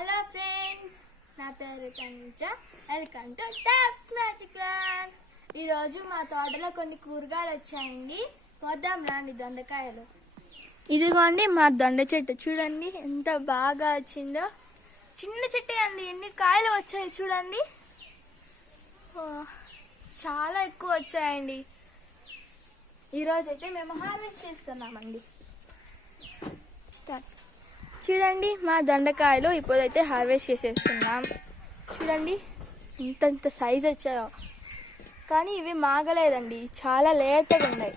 Hello friends, నా పేరు Kancha. Welcome to Tops Magic Land. ఈరోజు మా తోటలో కొన్ని కూరగాయలు వచ్చాయండి. కోద్దాం రండి. దొండకాయలు ఇదిగోండి. మా దొండ చెట్టు చూడండి ఎంత బాగా వచ్చిందో. చిన్న చెట్టు అండి, ఎన్ని కాయలు వచ్చాయి చూడండి. చాలా ఎక్కువ వచ్చాయండి. ఈరోజైతే మేము హార్వెస్ట్ చేస్తున్నామండి. స్టార్ట్. చూడండి మా దొండకాయలు ఇప్పుడైతే హార్వెస్ట్ చేసేస్తున్నాం. చూడండి ఇంతంత సైజ్ వచ్చాయో, కానీ ఇవి మాగలేదండి, చాలా లేతగా ఉన్నాయి.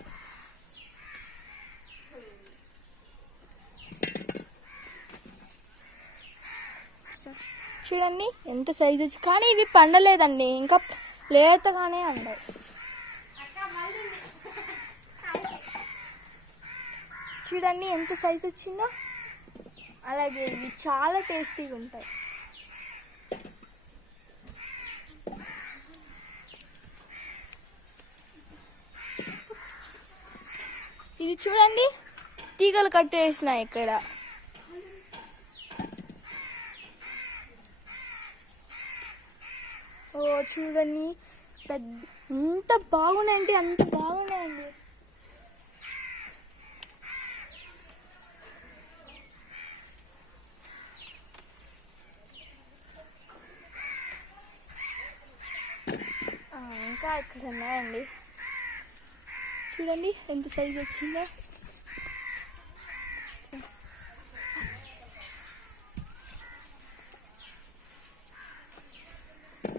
చూడండి ఎంత సైజ్ వచ్చి, కానీ ఇవి పండలేదండి, ఇంకా లేతగానే ఉన్నాయి. చూడండి ఎంత సైజ్ వచ్చిందో. అలాగే ఇవి చాలా టేస్టీగా ఉంటాయి. ఇది చూడండి తీగలు కట్టేసినాయి ఇక్కడ. ఓ చూడండి పెద్ద ఎంత బాగున్నాయంటే అంత బాగున్నాయండి. ఇంకా ఇక్కడ ఉన్నాయండి. చూడండి ఎంత సైజ్ వచ్చిందో.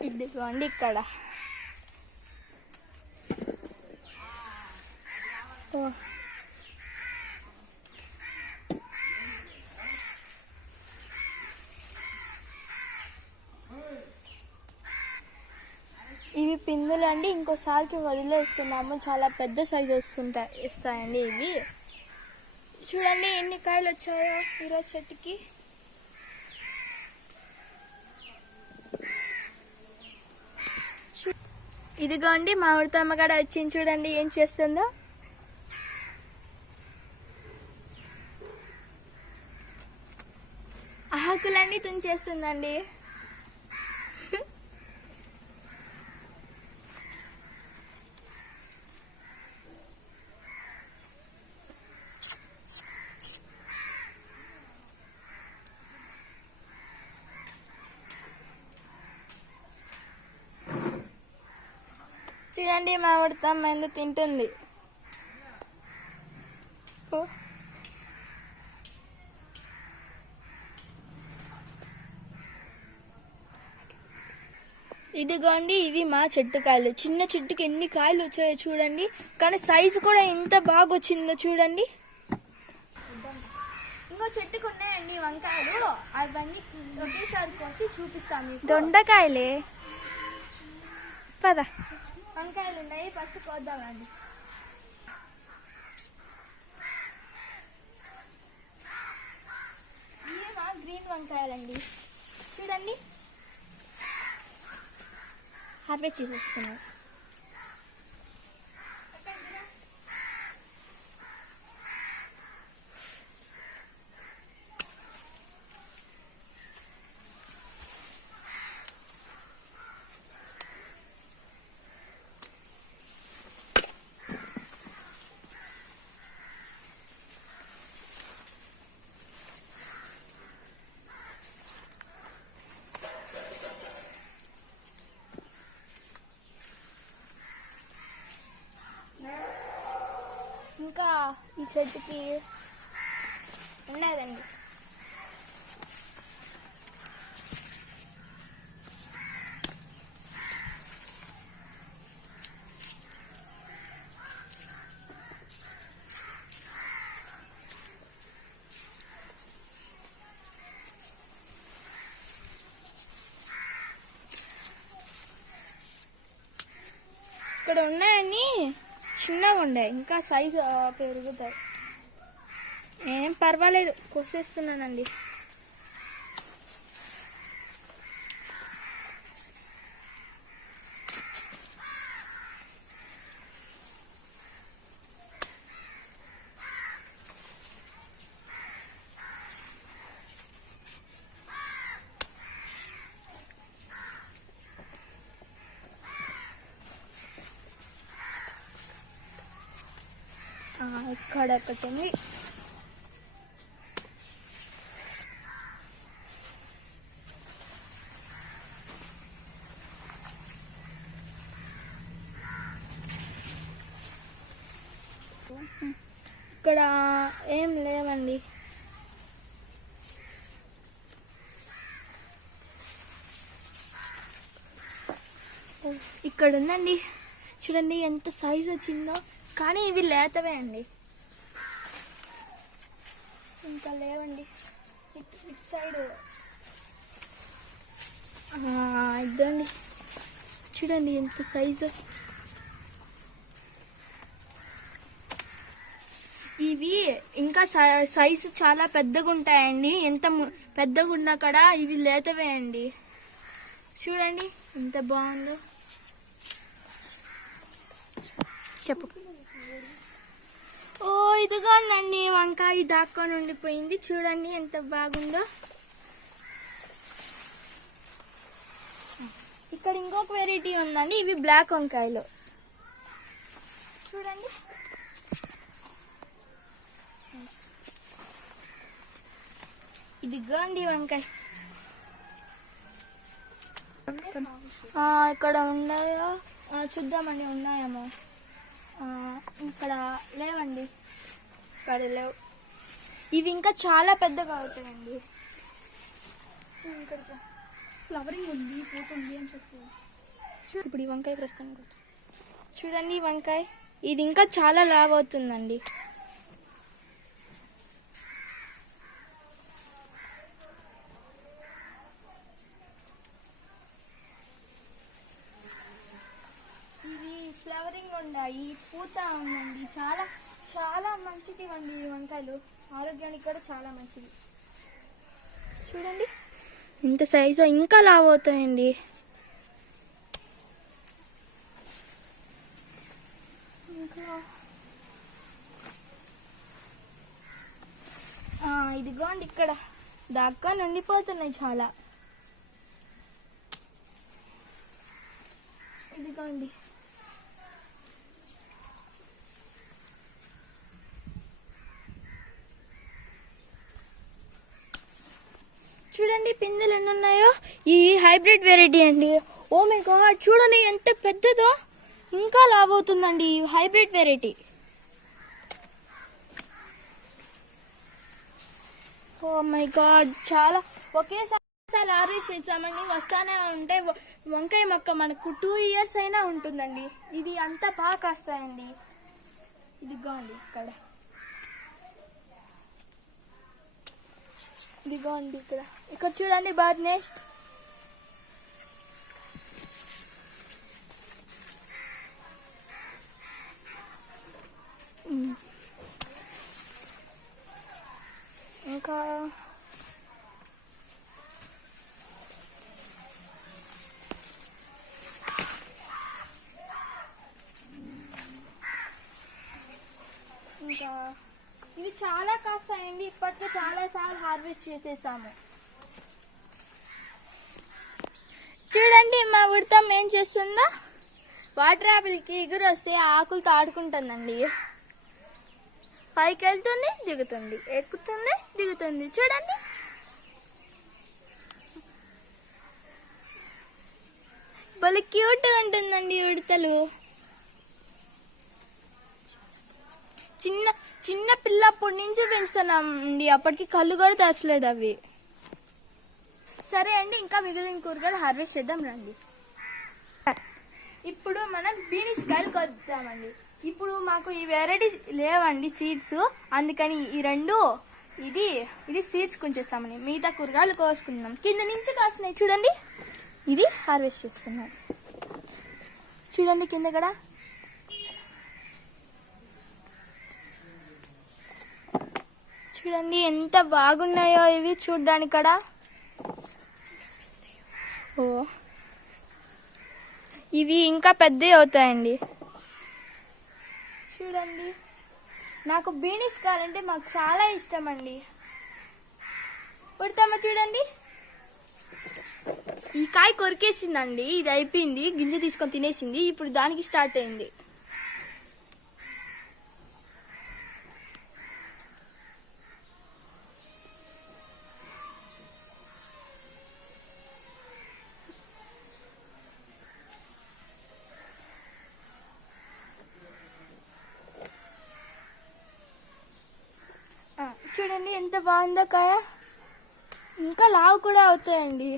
ఇదిగోండి ఇక్కడ. ఇవి పిందులు అండి, ఇంకోసారికి వదిలేస్తున్నాము. చాలా పెద్ద సైజు ఇస్తాయండి ఇవి. చూడండి ఎన్ని కాయలు వచ్చాయో ఈరోజు చెట్టుకి. ఇదిగోండి మా ఉడతమ్మ కూడా వచ్చింది. చూడండి ఏం చేస్తుందో. ఆకులన్నీ తుంచేస్తుందండి. చూడండి మా ఉడతమ్మ ఎందుకు తింటుంది. ఇదిగోండి ఇవి మా చెట్టు కాయలు. చిన్న చెట్టుకి ఎన్ని కాయలు వచ్చాయో చూడండి, కానీ సైజు కూడా ఎంత బాగా వచ్చిందో చూడండి. ఇంకో చెట్టుకు ఉన్నాయండి వంకాయలు, అవన్నీ ఒకేసారి కోసి చూపిస్తాము. దొండకాయలే పద. వంకాయలు ఉన్నాయి, ఫస్ట్ కోద్దామండి. ఇవేమా గ్రీన్ వంకాయలండి. చూడండి హార్వెస్ట్ చేసేస్తున్నాం. ఇంకా ఈ చెట్టుకి ఉండదండి. ఇక్కడ ఉన్నాయని చిన్నగా ఉండే, ఇంకా సైజు పెరుగుతాయి. ఏం పర్వాలేదు, కోసేస్తున్నానండి. ఇక్కడ ఒకటి ఉంది. ఇక్కడ ఏం లేవండి. ఇక్కడ ఉందండి, చూడండి ఎంత సైజ్ వచ్చిందో. కానీ ఇవి లేతవే అండి, ఇంకా లేవండి. ఇటు సైడ్ ఇదండి, చూడండి ఎంత సైజు. ఇవి ఇంకా సైజు చాలా పెద్దగా ఉంటాయండి. ఎంత పెద్దగా ఉన్నా కూడా ఇవి లేతవే అండి. చూడండి ఎంత బాగుందో. చెప్పు. ఓ ఇదిగోనండి వంకాయ దాక్కొని ఉండిపోయింది. చూడండి ఎంత బాగుందో. ఇక్కడ ఇంకొక వెరైటీ ఉందండి. ఇవి బ్లాక్ వంకాయలు. చూడండి ఇదిగోండి వంకాయ. ఇక్కడ ఉన్నాయో చూద్దామండి, ఉన్నాయేమో. ఇక్కడ లేవండి, ఇక్కడ లేవు. ఇవి ఇంకా చాలా పెద్దగా అవుతాయండి. ఫ్లవరింగ్ ఉంది, పోతుంది అని చెప్పి. ఇప్పుడు ఈ వంకాయ ప్రస్తుతం చూడండి. ఈ వంకాయ ఇది ఇంకా చాలా లావ్ అవుతుందండి. ఫ్లవరింగ్ ఉన్నాయి, పూత ఉందండి. చాలా చాలా మంచిది అండి ఈ వంకాయలు. ఆరోగ్యానికి కూడా చాలా మంచిది. చూడండి ఇంత సైజు, ఇంకా లావు అవుతాయండి. ఇంకా ఇదిగోండి ఇక్కడ దాకా నుండిపోతున్నాయి చాలా. ఇదిగోండి చూడండి పిందెలు ఎన్ని ఉన్నాయో. ఈ హైబ్రిడ్ వెరైటీ అండి. ఓ మై గాడ్, చూడండి ఎంత పెద్దదో. ఇంకా లావ్ అవుతుందండి ఈ hybrid variety. Oh my god, చాలా ఒకేసారి హార్వెస్ట్ చేసామండి. వస్తానే ఉంటే వంకాయ మొక్క మనకు 2 years అయినా ఉంటుందండి. ఇది అంతా బాగా కాస్తాయండి. ఇదిగోండి ఇదిగోండి ఇక్కడ చూడండి బర్డ్ నెస్ట్. ఇంకా ఇవి చాలా కాస్తాయండి. ఇప్పటికే చాలా సార్లు హార్వెస్ట్ చేసేసాము. చూడండి మా ఉడతం ఏం చేస్తుందో. వాటర్ యాపిల్కి ఎగురు వస్తే ఆకులతో ఆడుకుంటుందండి. పైకి వెళ్తుంది, దిగుతుంది, ఎక్కుతుంది, దిగుతుంది. చూడండి భలే క్యూట్గా ఉంటుందండి ఉడతలు. చిన్న పిల్లప్పటి నుంచి పెంచుతున్నామండి. అప్పటికి కళ్ళు కూడా తెచ్చలేదు అవి. సరే అండి, ఇంకా మిగిలిన కూరగాయలు హార్వెస్ట్ చేద్దాం రండి. ఇప్పుడు మనం బీన్స్ కాయలు కొద్దామండి. ఇప్పుడు మాకు ఈ వెరైటీస్ లేవండి సీడ్స్, అందుకని ఈ రెండు ఇది సీడ్స్ కొంచేస్తామని మిగతా కూరగాయలు కోసుకుందాం. కింద నుంచి కాస్తున్నాయి చూడండి. ఇది హార్వెస్ట్ చేస్తున్నాం. చూడండి కింద కూడా. చూడండి ఎంత బాగున్నాయో ఇవి చూడ్డానికి కూడా. ఓ ఇవి ఇంకా పెద్దవి అవుతాయండి. చూడండి నాకు బీనీస్ కావాలంటే మాకు చాలా ఇష్టం అండి. పుడతామా చూడండి. ఈ కాయ కొరికేసిందండి. ఇది అయిపోయింది, గింజ తీసుకొని తినేసింది. ఇప్పుడు దానికి స్టార్ట్ అయింది. చూడండి ఎంత బాగుందో కాయ. ఇంకా లావు కూడా అవుతాయండి.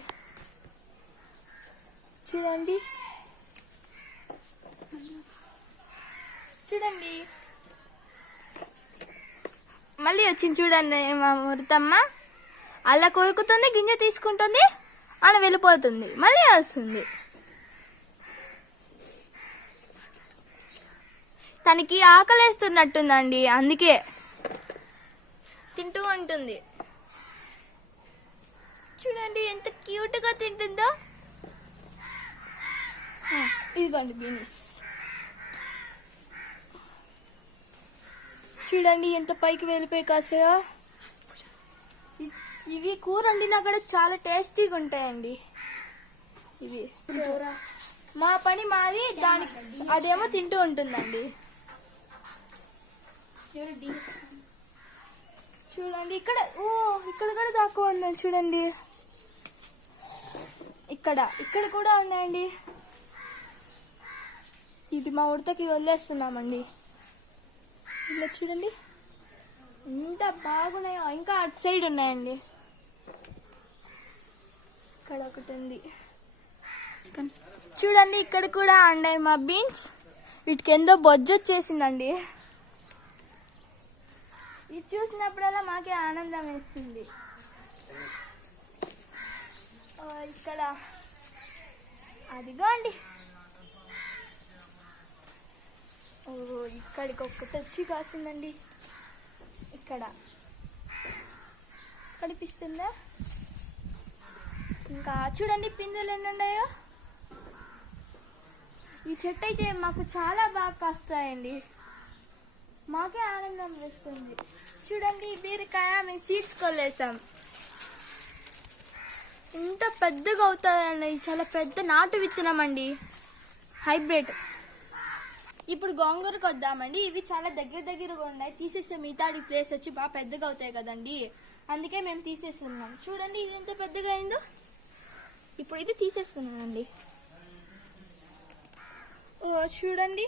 చూడండి చూడండి మళ్ళీ వచ్చింది చూడండి మా మురతమ్మ. అలా కొరుకుతుంది, గింజ తీసుకుంటుంది, అలా వెళ్ళిపోతుంది, మళ్ళీ వస్తుంది. తనకి ఆకలేస్తున్నట్టుందండి, అందుకే తింటూ ఉంటుంది. చూడండి ఎంత క్యూట్గా తింటుందో. ఇదిగోండి బీనీస్. చూడండి ఎంత పైకి వెళ్ళిపోయి కాసా. ఇవి కూర వండినా కూడా చాలా టేస్టీగా ఉంటాయండి. ఇవి మా పని మాది, దానికి అదేమో తింటూ ఉంటుందండి. చూడండి ఇక్కడ ఇక్కడ కూడా దాక్కువ ఉందండి. చూడండి ఇక్కడ కూడా ఉన్నాయండి. ఇది మా ఉడతకి వదిలేస్తున్నామండి. ఇలా చూడండి ఎంత బాగున్నాయో. ఇంకా అటు సైడ్ ఉన్నాయండి. ఇక్కడ ఒకటి ఉంది చూడండి. ఇక్కడ కూడా ఉన్నాయి మా బీన్స్. వీటికి ఎంతో బొజ్జు వచ్చేసిందండి. ఇది చూసినప్పుడల్లా మాకే ఆనందం వేస్తుంది. ఇక్కడ అదిగో అండి. ఇక్కడికి ఒక్కటి వచ్చి కాసిందండి. ఇక్కడ కనిపిస్తుందా? ఇంకా చూడండి పిందెలు ఎన్ని ఉన్నాయో. ఈ చెట్టు అయితే మాకు చాలా బాగా కాస్తాయండి. మాకే ఆనందం వేస్తుంది. చూడండి బీరకాయ మేము సీడ్స్ కొల్లేసాం. ఇంత పెద్దగా అవుతాయండి. చాలా పెద్ద నాటు విత్తనం అండి, హైబ్రిడ్. ఇప్పుడు గోంగూరకు వద్దామండి. ఇవి చాలా దగ్గరగా ఉన్నాయి. తీసేస్తే మిగతాడి ప్లేస్ వచ్చి బాగా పెద్దగా అవుతాయి కదండి, అందుకే మేము తీసేస్తున్నాం. చూడండి ఇది ఎంత పెద్దగా అయిందో. ఇప్పుడు ఇది తీసేస్తున్నానండి. చూడండి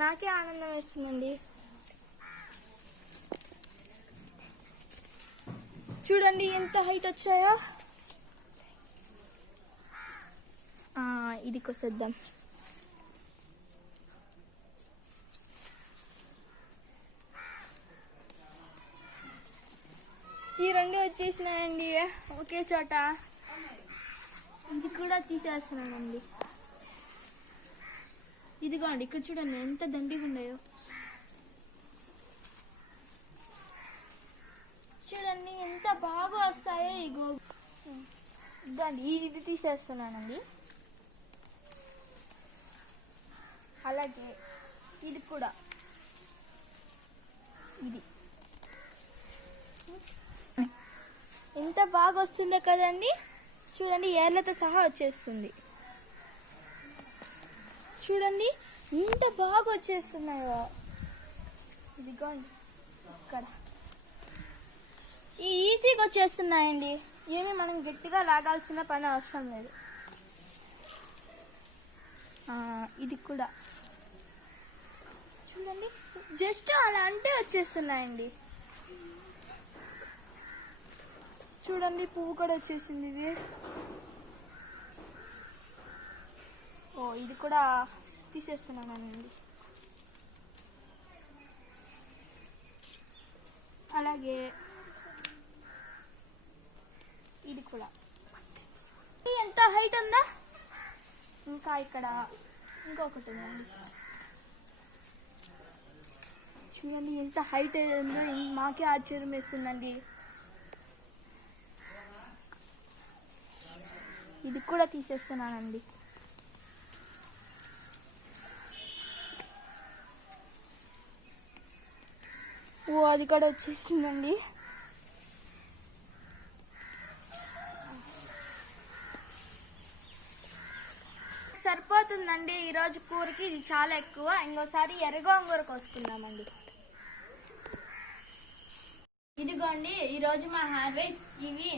నాకే ఆనందం వేస్తుందండి. చూడండి ఎంత హైట్ వచ్చాయో. ఇది కొసేద్దాం. ఈ రెండు వచ్చేసినాయండి ఒకే చోట. ఇది కూడా తీసేస్తున్నానండి. ఇదిగోండి ఇక్కడ చూడండి ఎంత దండిగా ఉన్నాయో. చూడండి ఎంత బాగా వస్తాయో ఈ ఇదండి. ఇది తీసేస్తున్నానండి. అలాగే ఇది కూడా, ఇది ఎంత బాగా వస్తుందో కదండి. చూడండి ఏర్లతో సహా వచ్చేస్తుంది. చూడండి ఎంత బాగా వచ్చేస్తున్నాయో. ఇదిగోండి ఇక్కడ ఈజీగా వచ్చేస్తున్నాయండి. ఏమీ మనం గట్టిగా లాగాల్సిన పని అవసరం లేదు. ఇది కూడా చూడండి జస్ట్ అలా అంటే వచ్చేస్తున్నాయండి. చూడండి పువ్వు కూడా వచ్చేసింది. ఇది ఇది కూడా తీసేస్తున్నానండి. అలాగే ఇది కూడా. ఎంత హైట్ ఉందా. ఇంకా ఇక్కడ ఇంకొకటి ఉందండి. చూడండి ఎంత హైట్ ఉందో. మాకే ఆశ్చర్యం వేస్తుందండి. ఇది కూడా తీసేస్తున్నానండి. అది కూడా వచ్చేసిందండి. సరిపోతుందండి ఈరోజు కూరకి. ఇది చాలా ఎక్కువ. ఇంకోసారి ఎర్రగోంగూర కోసుకుందామండి. ఇదిగోండి ఈరోజు మా హార్వెస్ట్. ఇవి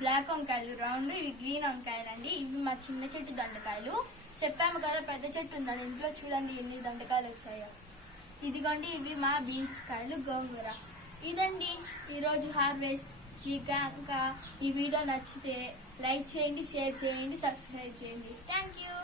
బ్లాక్ వంకాయలు రౌండ్, ఇవి గ్రీన్ వంకాయలు అండి. ఇవి మా చిన్న చెట్టు దొండకాయలు. చెప్పాము కదా పెద్ద చెట్టు ఉందని, ఇంట్లో చూడండి ఎన్ని దొండకాయలు వచ్చాయో. ఇదిగోండి ఇవి మా బీన్స్ కాయలు, గోంగూర. ఇదండి ఈరోజు హార్వెస్ట్. మీకు కనుక ఈ వీడియో నచ్చితే లైక్ చేయండి, షేర్ చేయండి, సబ్స్క్రైబ్ చేయండి. Thank you.